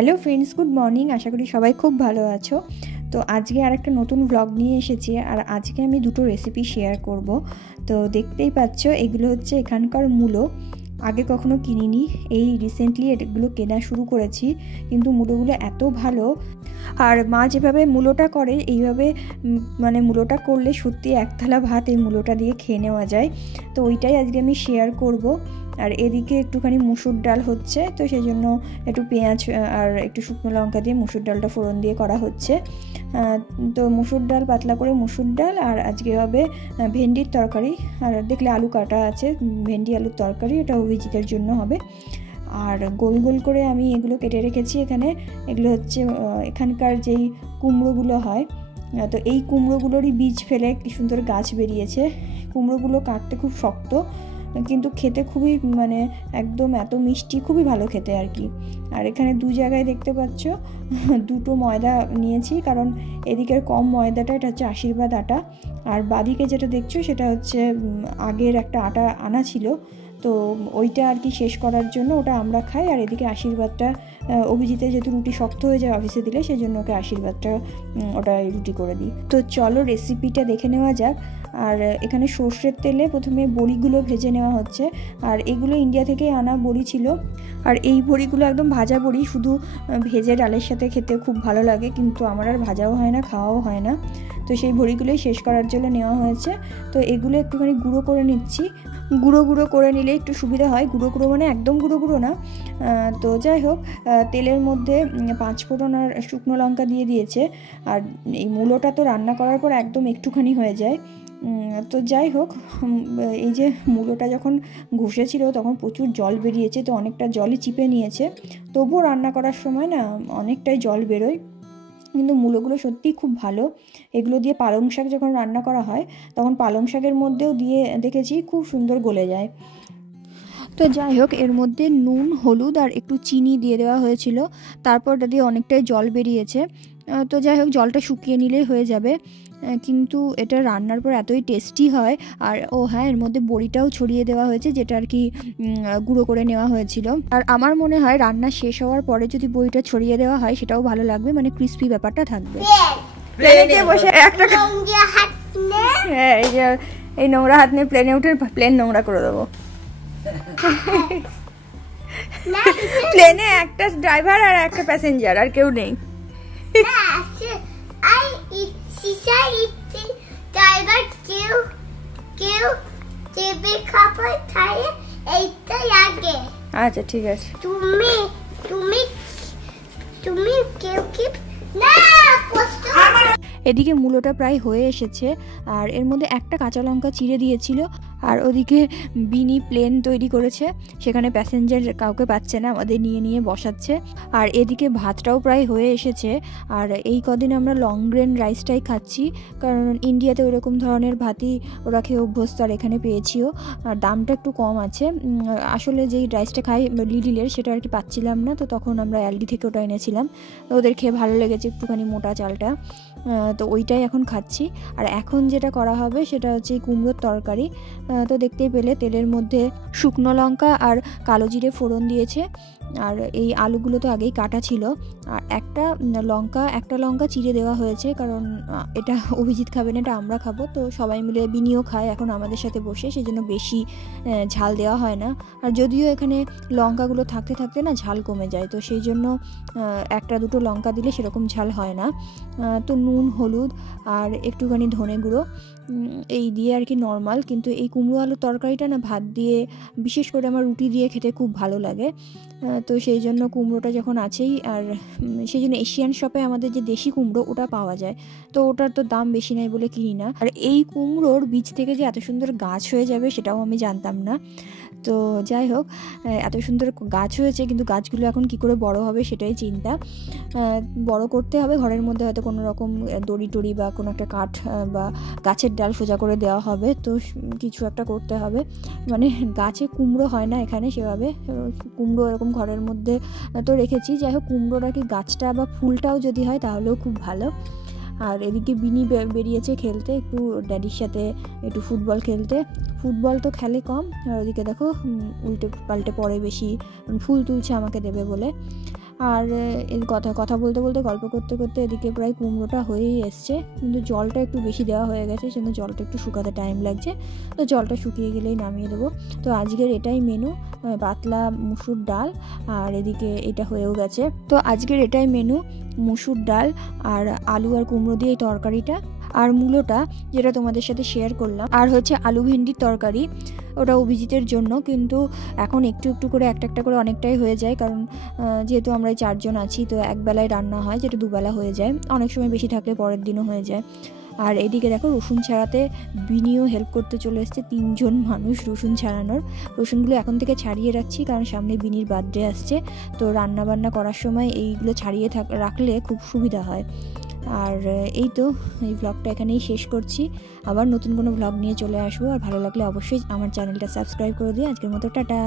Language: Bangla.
Hello friends, good morning. আশা করি সবাই খুব ভালো আছো। তো আজকে আর একটা নতুন ব্লগ নিয়ে এসেছি, আর আজকে আমি দুটো রেসিপি শেয়ার করব। তো দেখতেই পাচ্ছ, এগুলো হচ্ছে এখানকার মূলো। আগে কখনো কিনিনি, এই রিসেন্টলি এগুলো কেনা শুরু করেছি। কিন্তু মূলোগুলো এত ভালো, আর মা যেভাবে মূলোটা করে এইভাবে মানে মূলোটা করলে সত্যি এক থালা ভাত এই মূলোটা দিয়ে খেয়ে নেওয়া যায়। তো ওইটাই আজকে আমি শেয়ার করব। আর এদিকে একটুখানি মুসুর ডাল হচ্ছে, তো সেই জন্য একটু পেঁয়াজ আর একটু শুকনো লঙ্কা দিয়ে মুসুর ডালটা ফোড়ন দিয়ে করা হচ্ছে। তো মুসুর ডাল, পাতলা করে মুসুর ডাল, আর আজকে হবে ভেন্ডির তরকারি। আর দেখলে আলু কাটা আছে, ভেন্ডি আলুর তরকারি, এটা অভিজিতের জন্য হবে। আর গোল গোল করে আমি এগুলো কেটে রেখেছি এখানে। এগুলো হচ্ছে এখানকার যেই কুমড়োগুলো হয়, তো এই কুমড়োগুলোরই বীজ ফেলে কি সুন্দর গাছ বেরিয়েছে। কুমড়োগুলো কাটতে খুব শক্ত, কিন্তু খেতে খুবই একদম এত মিষ্টি, খুবই ভালো খেতে আর কি। আর এখানে দু জায়গায় দেখতে পাচ্ছ দুটো ময়দা নিয়েছি, কারণ এদিকের কম ময়দাটা, এটা হচ্ছে আশীর্বাদ আটা। আর বাদিকে যেটা দেখছো সেটা হচ্ছে আগের একটা আটা আনা ছিল, তো ওইটা আর কি শেষ করার জন্য ওটা আমরা খাই। আর এদিকে আশীর্বাদটা অভিজিতে যেহেতু রুটি শক্ত হয়ে যায় অফিসে দিলে, সেই জন্য ওকে আশীর্বাদটা ওটা রুটি করে দিই। তো চলো রেসিপিটা দেখে নেওয়া যাক। আর এখানে সর্ষের তেলে প্রথমে বড়িগুলো ভেজে নেওয়া হচ্ছে। আর এগুলো ইন্ডিয়া থেকে আনা বড়ি ছিল, আর এই বড়িগুলো একদম ভাজা বড়ি, শুধু ভেজে ডালের সাথে খেতে খুব ভালো লাগে, কিন্তু আমার আর ভাজাও হয় না, খাওয়াও হয় না। তো সেই বড়িগুলোই শেষ করার জন্য নেওয়া হয়েছে। তো এগুলো একটুখানি গুঁড়ো করে নিচ্ছি। গুঁড়ো গুঁড়ো করে নিলে একটু সুবিধা হয়, গুঁড়ো গুঁড়ো মানে একদম গুঁড়ো গুঁড়ো না। তো যাই হোক, তেলের মধ্যে 5 ফোড়ন আর শুকনো লঙ্কা দিয়ে দিয়েছে। আর এই মূলোটা তো রান্না করার পর একদম একটুখানি হয়ে যায়। তো যাই হোক, এই যে মূলোটা যখন ঘষেছিল তখন প্রচুর জল বেরিয়েছে, তো অনেকটা জলই চিপে নিয়েছে। তবুও রান্না করার সময় না অনেকটাই জল বেরোয়, কিন্তু মূলোগুলো সত্যিই খুব ভালো। এগুলো দিয়ে পালং শাক যখন রান্না করা হয় তখন পালং শাকের মধ্যেও দিয়ে দেখেছি খুব সুন্দর গলে যায়। তো যাই হোক, এর মধ্যে নুন, হলুদ আর একটু চিনি দিয়ে দেওয়া হয়েছিল। তারপর এটা দিয়ে অনেকটাই জল বেরিয়েছে। তো যাই হোক, জলটা শুকিয়ে নিলেই হয়ে যাবে। কিন্তু এটা রান্নার পর এতই টেস্টি হয়। আর হ্যাঁ, এর মধ্যে বড়িটাও ছড়িয়ে দেওয়া হয়েছে, যেটা আর কি গুঁড়ো করে নেওয়া হয়েছিল। আর আমার মনে হয় রান্না শেষ হওয়ার পরে যদি বড়িটা ছড়িয়ে দেওয়া হয় সেটাও ভালো লাগবে, মানে ক্রিস্পি ব্যাপারটা থাকবে। প্লেনে বসে একটা হ্যাঁ, এই নোংরা হাত নিয়ে প্লেনে উঠে প্লেন নোংরা করে দেবো। প্লেনে একটা ড্রাইভার আর একটা প্যাসেঞ্জার, আর কেউ নেই। আচ্ছা ঠিক আছে। তুমি তুমি তুমি কেউ কি না। এদিকে মূলোটা প্রায় হয়ে এসেছে, আর এর মধ্যে একটা কাঁচা লঙ্কা চিড়ে দিয়েছিল। আর ওদিকে বিনি প্লেন তৈরি করেছে, সেখানে প্যাসেঞ্জার কাউকে পাচ্ছে না, আমাদের নিয়ে নিয়ে বসাচ্ছে। আর এদিকে ভাতটাও প্রায় হয়ে এসেছে। আর এই কদিন আমরা লং গ্রেন রাইসটাই খাচ্ছি, কারণ ইন্ডিয়াতে ওরকম ধরনের ভাতই ওরা খেয়ে অভ্যস্ত, আর এখানে পেয়েছিও। আর দামটা একটু কম আছে। আসলে যেই রাইসটা খাই লিডিলের, সেটা আর কি পাচ্ছিলাম না, তো তখন আমরা এলডি থেকে ওটা এনেছিলাম। ওদের খেয়ে ভালো লেগেছে, একটুখানি মোটা চালটা, তো ওইটাই এখন খাচ্ছি। আর এখন যেটা করা হবে সেটা হচ্ছে কুমড়োর তরকারি। তো দেখতেই পেলে তেলের মধ্যে শুকনো লঙ্কা আর কালো জিরে ফোড়ন দিয়েছে। আর এই আলুগুলো তো আগেই কাটা ছিল। আর একটা লঙ্কা চিড়ে দেওয়া হয়েছে, কারণ এটা অভিজিৎ খাবে না, এটা আমরা খাবো। তো সবাই মিলে, বিনিও খায় এখন আমাদের সাথে বসে, সেই জন্য বেশি ঝাল দেওয়া হয় না। আর যদিও এখানে লঙ্কাগুলো থাকতে থাকতে না ঝাল কমে যায়, তো সেই জন্য একটা দুটো লঙ্কা দিলে সেরকম ঝাল হয় না। তো নুন, হলুদ আর একটুখানি ধনে গুঁড়ো এই দিয়ে আর কি নর্মাল। কিন্তু এই কুমড়ো আলুর তরকারিটা না ভাত দিয়ে, বিশেষ করে আমার রুটি দিয়ে খেতে খুব ভালো লাগে। তো সেই জন্য কুমড়োটা যখন আছেই, আর সেই জন্য এশিয়ান শপে আমাদের যে দেশি কুমড়ো ওটা পাওয়া যায়, তো ওটার তো দাম বেশি নাই বলে কিনি না। আর এই কুমড়োর বীজ থেকে যে এত সুন্দর গাছ হয়ে যাবে সেটাও আমি জানতাম না। তো যাই হোক, এত সুন্দর গাছ হয়েছে, কিন্তু গাছগুলো এখন কি করে বড় হবে সেটাই চিন্তা। বড় করতে হবে, ঘরের মধ্যে হয়তো কোনো রকম দড়ি টড়ি বা কোনো একটা কাঠ বা গাছের ডাল সোজা করে দেওয়া হবে, তো কিছু একটা করতে হবে। মানে গাছে কুমড়ো হয় না এখানে সেভাবে, কুমড়ো এরকম ঘরের মধ্যে তো রেখেছি। যাই হোক, কুমড়োটা কি গাছটা বা ফুলটাও যদি হয় তাহলেও খুব ভালো। আর এদিকে বিনি বেরিয়েছে খেলতে, একটু ড্যাডির সাথে একটু ফুটবল খেলতে। ফুটবল তো খেলে কম, আর ওদিকে দেখো উল্টে পাল্টে পড়ে বেশি, ফুল তুলছে আমাকে দেবে বলে। আর এই কথা বলতে বলতে গল্প করতে করতে এদিকে প্রায় কুমড়োটা হয়েই এসছে, কিন্তু জলটা একটু বেশি দেওয়া হয়ে গেছে, সেজন্য জলটা একটু শুকাতে টাইম লাগছে। তো জলটা শুকিয়ে গেলেই নামিয়ে দেবো। তো আজকের এটাই মেনু, পাতলা মুসুর ডাল, আর এদিকে এটা হয়েও গেছে। তো আজকের এটাই মেনু, মুসুর ডাল আর আলু আর কুমড়ো দিয়ে এই তরকারিটা, আর মূলোটা যেটা তোমাদের সাথে শেয়ার করলাম, আর হচ্ছে আলু ভেন্ডির তরকারি, ওটা অভিজিতের জন্য। কিন্তু এখন একটু একটু করে একটা করে অনেকটাই হয়ে যায়, কারণ যেহেতু আমরা 4 জন আছি, তো একবেলায় রান্না হয়, যেটা দুবেলা হয়ে যায়, অনেক সময় বেশি থাকলে পরের দিনও হয়ে যায়। আর এদিকে দেখো রসুন ছাড়াতে বিনিও হেল্প করতে চলে এসছে, 3 জন মানুষ রসুন ছাড়ানোর। রসুনগুলো এখন থেকে ছাড়িয়ে রাখছি, কারণ সামনে বিনির বার্থডে আসছে, তো রান্না বান্না করার সময় এইগুলো ছাড়িয়ে রাখলে খুব সুবিধা হয়। আর এই তো, এই ব্লগটা এখানেই শেষ করছি, আবার নতুন কোনো ব্লগ নিয়ে চলে আসবো। আর ভালো লাগলে অবশ্যই আমার চ্যানেলটা সাবস্ক্রাইব করে দিও। আজকের মতো টাটা।